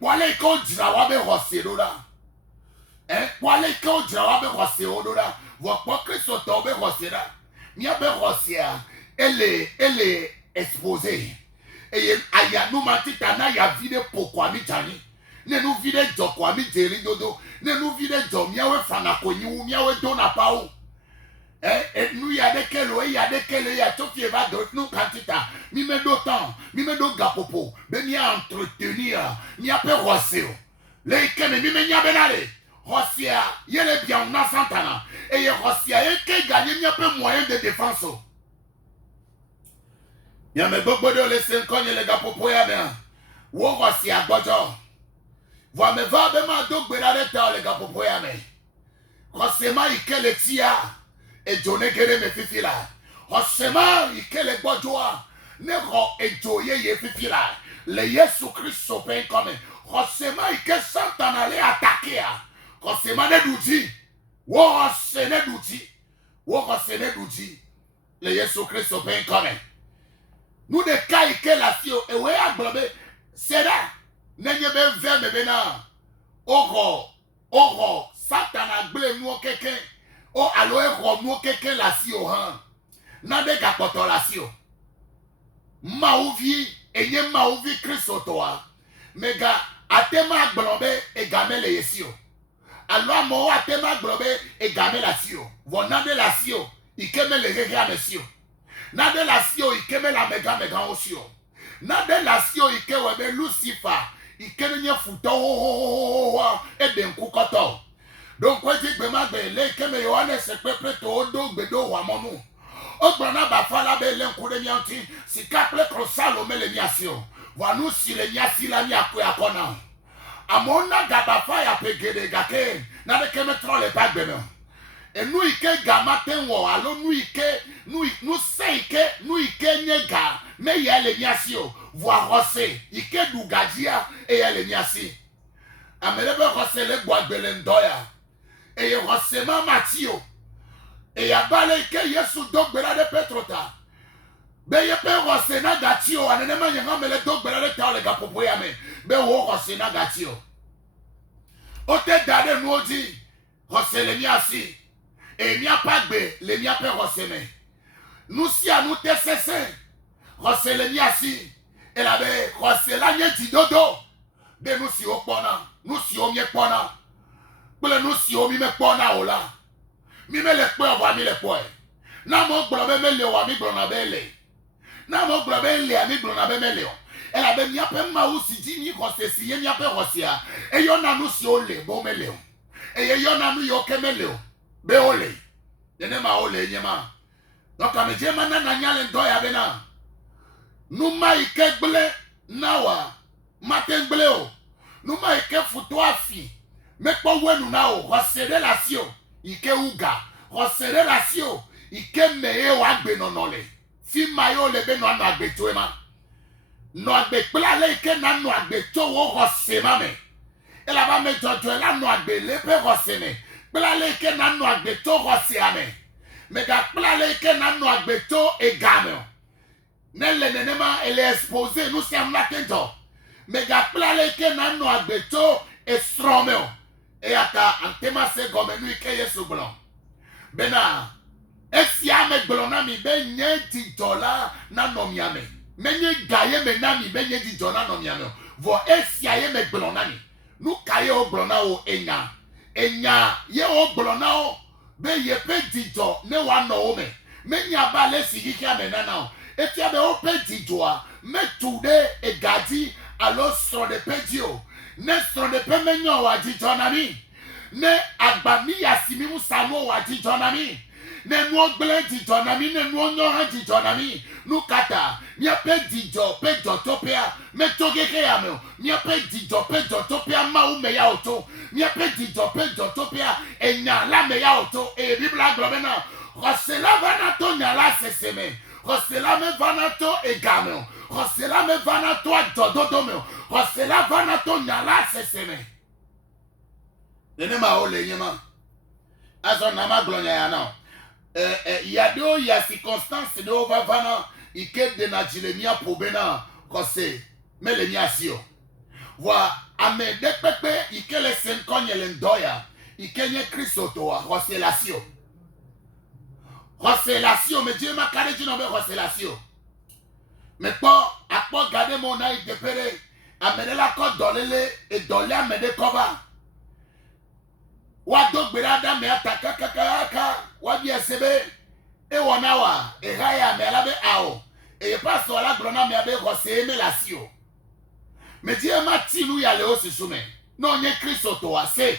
Wale ko jirawa be hoseroda. Wale ko jirawa be hoseroda. Wa Kristo to be hosera. Mia be hosea. Elle est exposée. Et aya no matita na ya vide pokwa mi jani. Ne no vide jokwa mi jeri dodo. Ne no vide jo miawe fana konyi wu miawe dona pao. Nous y a des kelo, il y a des kelo, il y a tout qui va d'autre, nous quantita, mi me do temps, mi me do gapopo, ben y a entretenir, mi a peu rosseo. Les kene, mi me n'y a benale, rossia, y a les bien, on a santana, et y a rossia, et qui gagne, mi a peu moyen de défense. Y a mes beaucoup de laisser un cogne, les gapopo, y a bien, ou rossia, bojo. Voix me va, ben ma do, benale, les gapopo, y a bien. Rossema, y que le tia. Et Joné Gere me fifila. Osema ikele bojoa. Ne ro ejoye ye fifila. Le Yesu Christ pen comme. Osema ike Satan aller attaquer. Osema ne douti. Wo osene douti. Wo osene douti. Le Yesu Christ pen comme. Nous de cas ike la fio e we aglobe. Sera. Nenye be verbe bena. Oro. Satan a ble nous quelqu'un. Oh, alors, Romo, quelqu'un la sio, hein. Nade kapoto la sio. Maouvi, et nye maouvi krisotoa. Mega, atema glombe, et game le yesio. Alors, mo atema glombe, et game la sio. Von nade la sio, ikeme le regia mesio. Nade la sio, ikeme la mega osio. Nade la sio, ikewebe Lucifer, ikeme nye futo, et den kukoto. Donc, quand tu me dis que Yohane se peuple to do bedo wa monu. O gbana ba fala be len kure mi anti, si kaple krosalo me le miasio. Wa nu si le miasi la mi akwe akona. Amona gabafa ya pegede gake, na de keme tro le pa gbeme. E nu ike gamaten wo alo nu ike nu se ike nu ike nyega me ye le miasio. Wa rose ike dugadia e ye le miasi. Amelebe rose le gwa belendoya. Et il recevait Matthieu. Et il a balé que Yesu dogbera de Petrota. Mais il peut recevoir Gatio. Anenema yanga mele dogbera de Tao le gapopo yame. Mais il recevoir Gatio. Ote dade nous dit recevoir le miasi. Et il n'y a pas de le mia peut recevoir. Nous si à nous te cesser recevoir le miasi. Et la be recevoir la nye di dodo. Mais nous si au pona. Nous si au mieux pona. Nous si on me pona ola. Mi me le po wa mi le po. Na mo gboro me le wa mi gboro na be le. Na mo gboro be le mi gboro na be me le. E la be mi ape ma o si di ni ko se si ye mi ape rosia. E yo na nu si o le bo me le. E ye yo na nu yo ke me le. Be o le. Ye ne ma o le nyema. Donc am je ma na nyale ndo ya be na. Nu ma ike gble na wa. Maten gble o. Nu ma ike futu afi. Mais pas où nous n'avons resserré la sio, ike uga, resserré la sio, ike meye ou agbe nonole. Si mayo le be no agbe toema, no agbe plale ike na no agbe to wo resema me. Et là-bas me jojo la no agbe le pe reseme. Plale ike na no agbe to reseme. Mais ga plale ike na no agbe to egame. Nelle nenema elle est exposée nous sommes là tento. Mais ga plale ike na no agbe to estromeo. Et ata antema se gomenu ike Yesu blon. Bena esi ame blona mi be nye di dola na nomiame. Menye gaye me na mi be nye di dola nomiame. Vo esi aye me blona mi. Nu kaye o blona o enya. Enya ye o blona o be ye pe di do ne wa no o me. Menya ba le si kiki ame na na o. Eti abe o pe di doa me tude e gadi alo so de pe di o. Ne son de pemenyo wa jijonami. Ne agbami yasimi musano wa jijonami. Ne nuo gble jijonami. Ne nuo nyoha jijonami. Nukata. Mia pe dijo pe jotopia. Me togeke yameo. Mia pe dijo pe jotopia ma umeya oto. Mia pe dijo pe jotopia. E nyala meya oto. E bibla globena. Rosela vanato nyala seseme. Rosela me vanato e gameo. Rosela me vanato a dododomeo. Rosela vanato nyala seseme. Dene ma ole nyema. Azo nama glonya ya na. Yado ya circonstance de ovavana ike de na jilemia pobena kose melemia sio. Wa ame de pepe ikele senkonye lendoya ikenye Kristo toa recelation mais Dieu m'a carré du nom de recelation mais pas à pas garder mon œil de péré amener la côte dolele et dolé amener koba wa dog berada me ataka kaka wa bien sebe e wonawa e raya me labe ao et pas sur la grona me abe recelation mais Dieu m'a tinou ya le aussi soumet non nye Kristo toa c'est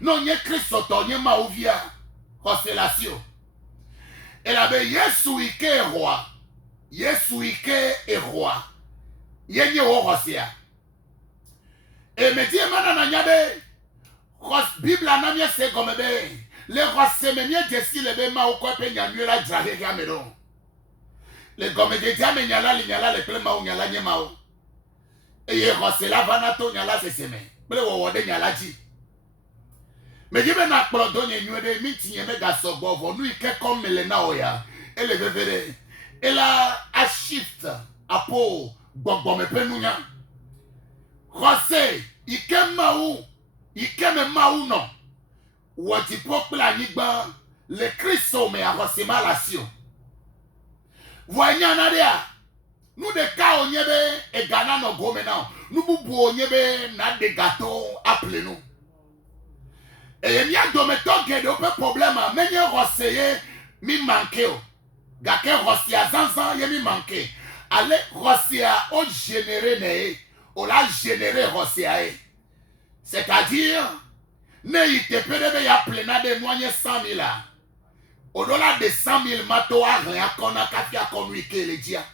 non nye Kristo toa nye ma ouvia recelation et là ben Yesu ike roi Yesu ike est roi yenye wo rosia et me dit mana na nyabe Bible na mie se comme be le rosé me mie desi le be ma o ko pe nyanwe la drage ga mero le gomme de dia me nyala le ple ma o nyala nye ma o et ye rosé la vana to nyala se seme ple wo de nyala ji me dit be na kpro do nye nwe de mi tinye me ga so bovo nu ike comme le na o ya et le bevere et là a shift à peau bon me penunya rosé ikeme maou non wati popla nigba le Christo me a rosé malasio voyant nadia nous de ka onyebe e gana no gome now nous bubu onyebe na de gâteau appelé nous et mi a do me to get open problème mais nye rosé mi manqué o gake rosia zanzan yemi manqué ale rosia o généré ne o la généré rosia e c'est-à-dire ne ite perebe ya plena de noye 100 000 au dollar de 100 000 mato a rien kona kafia konu ike le dia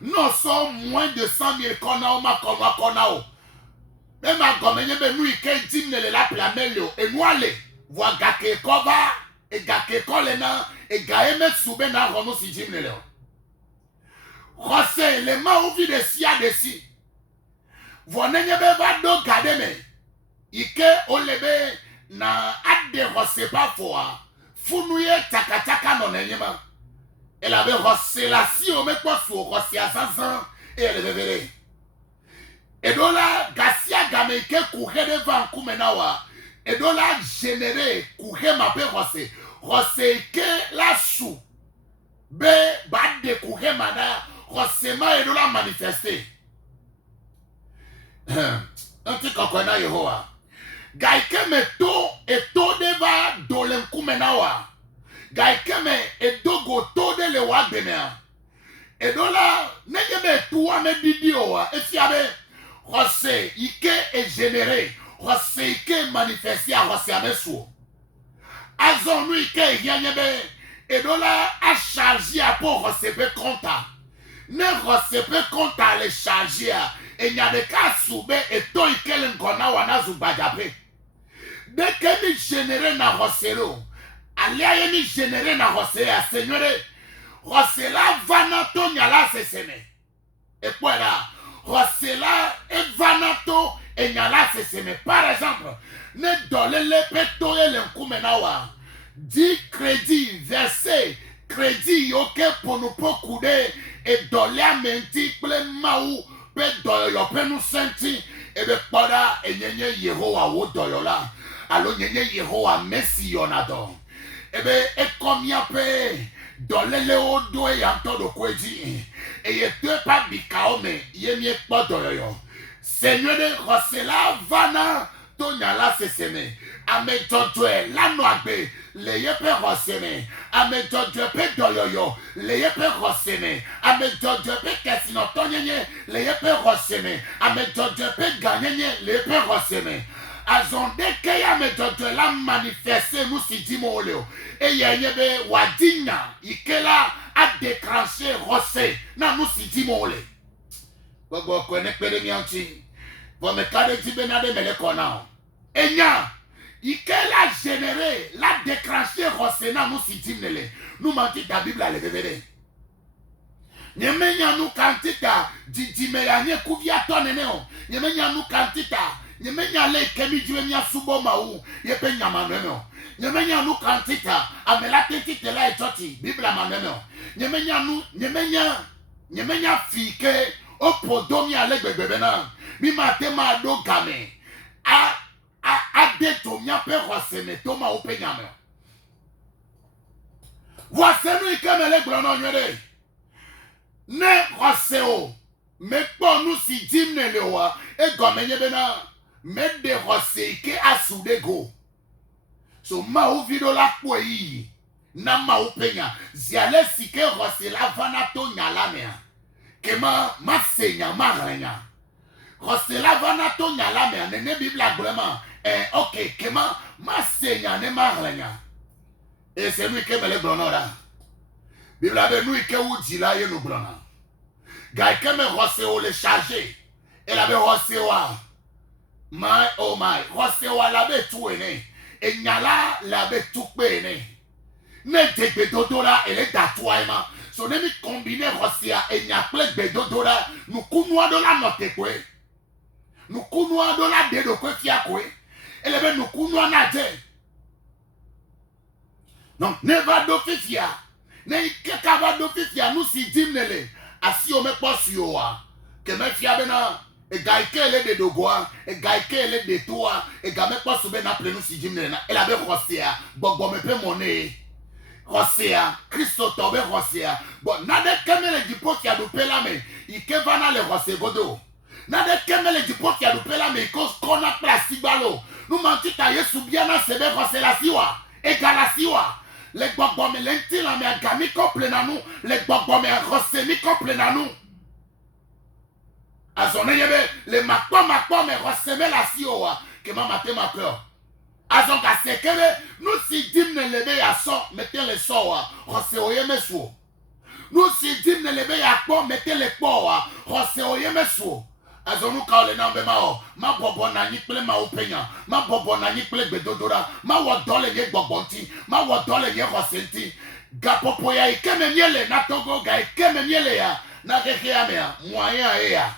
non so moins de 100 000 kona o ma kona o même a gomenye be nu ike dimne le la plamelo e noale voa gake kova et gake kolena et gaeme soube na rono si jimne leo José le ma ouvi de sia de si vonenye be va do gade me ike olebe na ade José pa foa funuye takataka no nenyema elle avait José la si o me kwa so José azazan et elle revere et donc là gasia game ike courir devant kumenawa et donc là généré courir ma pe José José que la sou be ba découvrir mana José ma et la manifester un petit kokona Yehowa gaike me to et to deva dolen kumenawa gaike me et dogo to de le wa bemea et donc là neye me toi me didio wa et fiabe José ike est généré José ike manifester à José amesu azon lui ke yanyebe et donc là a chargé à pour recevoir compte ne recevoir compte le charger et n'y a de cas soube et to ikelen kona wana zubadabe de que ni générer na rosero alia ni générer na rosera seigneur rosela vanato nyala seseme et quoi là rosela et vanato et nyala seseme par exemple ne dolele peto ele nkumenawa di crédit versé crédit yoke pono pokude et dolia menti ple mau pe doyo pe nu senti e be pada e nyenye Yehowa wo doyo la alo nyenye Yehowa merci yonado e be e komia pe dolele o do e yanto do kweji e ye te pa bikaome ye mi e doyo Seigneur de Rosela vana Tonyala seseme ame jodwe lano agbe le yepe roseme ame jodwe pe doyoyo le yepe roseme ame jodwe pe kesino tonyenye le yepe roseme ame jodwe pe ganyenye le yepe roseme azonde ke ya me jodwe la manifester nous si dimo leo e yenyebe wadinya ikela a déclencher rosé na nous si dimo le gogo kone pele mianti vo me kade tibenade mele kona Enya, il a généré, l'a déclenché, Rosena, nous si dimnele. Nous manquons ta Bible à l'événement. Nyemenya nous kantita, dimeya nye kuvia toneneo. Nyemenya nous kantita, nyemenya le kemi jwemia subo maou, yepe nyamaneno. Nyemenya nous kantita, amela tentite la etoti, Bible à maneno. Nyemenya fike, opodomi alek bebebena. Mi matema do game. de to mia pe rose me to ma openyame wasenu ikamele glono nwere ne rose o me po nu si dimne le wa e gomenye be na me de rose ke asude go so ma o vido la po yi na ma openya ziale sike rose la vana to nyala me kema masenya maranya rose la vana to nyala me ne bible agrema ok kema masenya ne maranya et c'est lui qui me le blonora bible ave nous qui ou dit là nous blona gars qui me rose o le charger et la be rose wa my oh my rose wa la be tout ene et nyala la be tout pe ene ne te dodo la et le tatouement so ne mi combiner rosia et nyaple be dodo la nous kunwa do la note kwe nous kunwa do la de do kwe fia kwe et le be nous kunwa na je donc ne va do fifia ne keka va do fifia nous si dimnele asi o me posu yo wa ke me fia be na e ga ikele de dogoa e ga ikele de toa e ga me posu be na ple nous si dimnele na e la be rosia gbogbo me pe monnaie Rosia, Christo tobe Rosia. Bon, nade kemele dipo ki adupela me, ike vana le Rosia godo. Nade kemele dipo ki adupela me, iko kona plastic balo. Nou manti ta yesu biana sebe Rosia la siwa, e gala siwa. Le gbogbo me lenti la me agami komple nanou, le gbogbo me Rosia mi komple nanou. Azone yebe, le makpo me Rosia me la siwa, ke ma mate ma peur. Azon ka sekere nous si dimne lebe ya so mettez le so wa rose oye meso nous si dimne lebe ya po mettez le po wa rose oye meso azon nous ka le nambe ma o ma bobo na ni ple ma openya ma bobo na ni ple gbedodora ma wo dole ye gbogbonti ma wo dole ye rosenti ga popo ya ikeme miele na togo ga ikeme miele ya na keke ya me moyen ya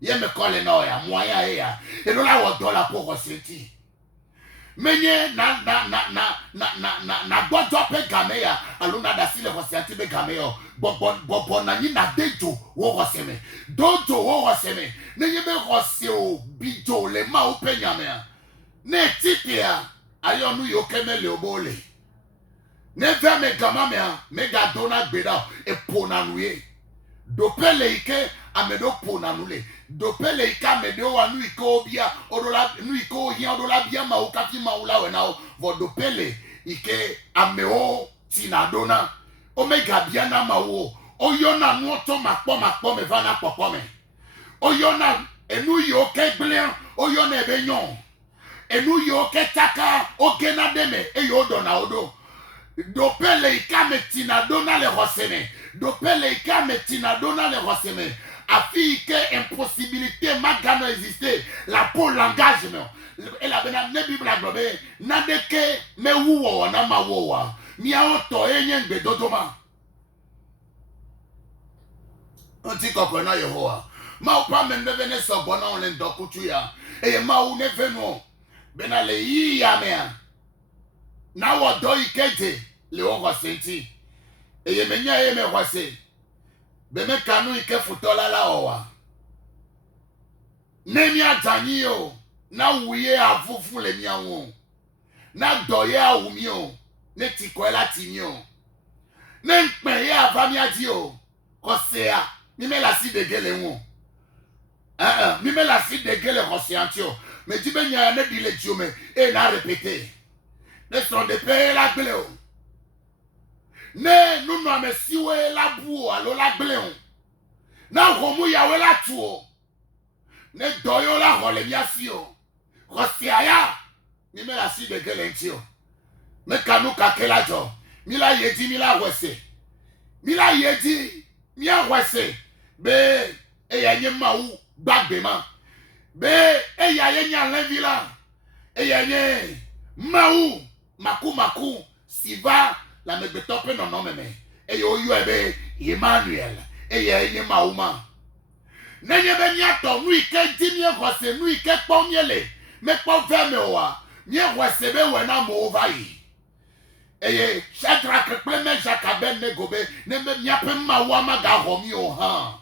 ye me kole no ya moyen ya et nous la wo dola pour rosenti menye na bodo pe gameya aluna da sile rosianti be gameyo bobo na ni na dejo wo roseme dojo wo roseme nenye be roseo bijo le ma openyame ne tipia ayo nu yo kemele obole ne ve me gamame me ga dona gbeda e pona nuye dopele ike amedo pona nule dopele ika medo wa nu iko bia odola nu iko hia odola bia ma okafi ma ula we na vo dopele ike ameo tinadona omega bia na ma wo oyona nu to makpo me va na popo me oyona enu yo ke gble oyona ebe nyon enu yo ke taka ogena deme e yo do na odo dopele ika me tinadona le roseme dopele ika me tinadona le roseme afin que impossibilité magano exister la pour langage et la bena ne bible la globe na de ke me wuwo na ma wowa mi a oto enye ngbe dodoma onti kokko na yehowa ma o pa me nebe ne so bona on le dokutu ya e ma u ne fenu bena le yi ya me na wo do ikeje le o rosenti e ye menya ye me rose beme kanu ike futola la owa nemi atani yo na wuye avufu le mi awon na doye awumi o ne tiko lati mi o ne npen ye avami adi o kosea mi me la si degele won mi me la si degele kosiantio me di be nya ne dile ti o me e na répéter ne son de payer la gbele o ne nous no me siwe la bu alo la gleon na romu yawe la tuo ne doyo la role miasio rosiaya ni me la si de gelentio me kanu kakela jo mi la yedi mi la wese mi la yedi mi a wese be e ya nye mawu gbagbe ma be e ya ye nya lenvila e ya nye mawu maku siva la me betope no no meme e yo ebe Emmanuel e ye nye mauma nenye be nyato nu ike dimie hose nu ike pomiele me po veme wa mi hose be we na mo vai e ye Shadrach pleme Jakaben ne gobe ne me nyape mawa maga homi o ha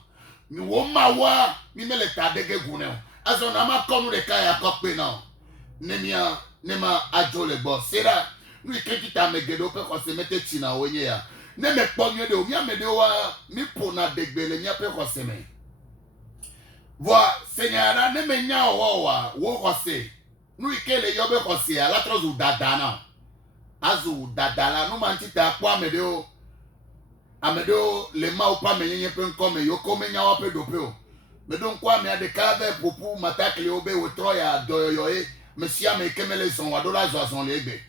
mi wo mawa mi me le tadege gune azona ma konu le kaya kokpe na ne mia nema ajo le bo sera nu ikekita megedo pe ko se mete china onye ya ne me kponye de o mi amede wa mi pona degbele nya pe ko se me Voi senyara ne me nya wa wo ko se nu ikele yo be ko se ala trozu dadana azu dadala nu mantita kwa amede le ma o pa me yenye pe nko me yo ko me nya wa pe do pe o me don kwa me ade ka be popu matakle obe wo troya doyoyo e mesia me kemele son wa do la zo son lebe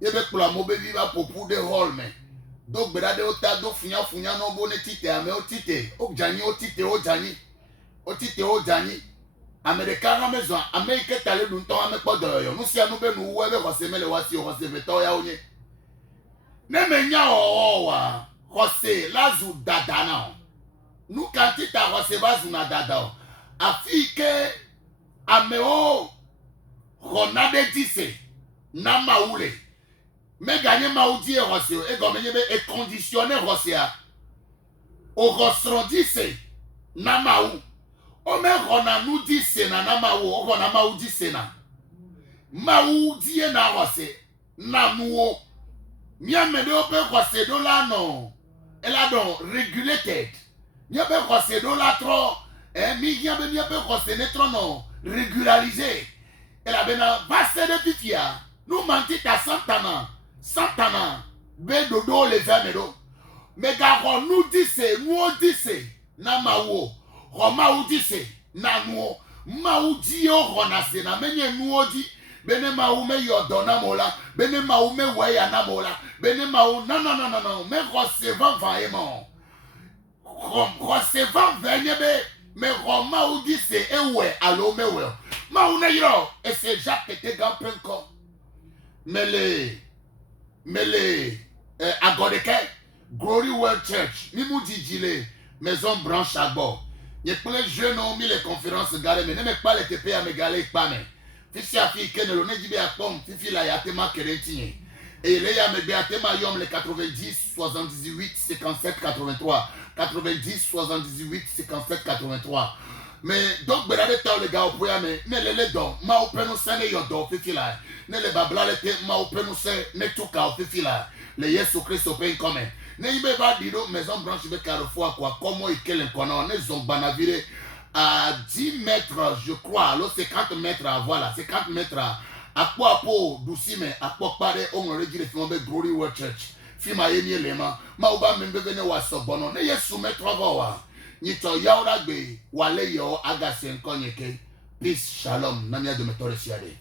ebe kula mo be viva popu de hall me do gbera de ota do funya no bo ne tite ame o tite o jani americano maison amerique tale dun ton ame po doyoyo musia no be nu wo ebe ko se mele wa si o se me to ya onye ne me nya o wa ko se lazu dadana nous quand tu t'as reçu na dada afike ameo ronade dise na maule me gagner maudi reçu et comme et conditionner reçu au restaurant dise na mau o me rona nous dise na mau o rona mau dise na maudi na reçu na nuo miame de ope reçu do la non elle a donc regulated N'y a pas quoi c'est dans la trop, mi n'y a pas quoi c'est trop non régularisé. Et la bena passé de pitia, nous mentit à Santana, be dodo les améro. Mais garo nous dise, nous dise, na mawo, roma ou dise, na nous, maudi o ronase na menye nous di, bene maou me yodona mola, bene maou me waya na mola, bene maou non, mais recevant vraiment. Recevant venebe mais Roma ou dit c'est ewe allo mewe ma ou neiro et c'est Jacques était gampenko mele agodeke Glory World Church ni mu dijile maison branche à bord y plein de jeunes ont mis les conférences garé mais ne me pas les TP à me galé pas mais fisi afi kenelo ne dibe akpom fifi la ya tema keretien et les ya me beatema yom les 90 78 57 83 90 78 57 83 mais donc berade taw le gars opoya me ne le don ma openu sene yodo fifila ne le babla le te ma openu se ne tuka fifila le Yesu Christ open comme ne ibe ba dido maison branche be carrefour quoi comment ikele kono ne zombanavire à 10 mètres je crois alors 50 mètres voilà 50 mètres à quoi doucime à quoi pare on regira fimbe Glory World Church fima yemi lema ma uba membe bene wa sobono ne Yesu metro wa nyito yaura gbe wale yo agase nkonyeke peace shalom namia de metore siade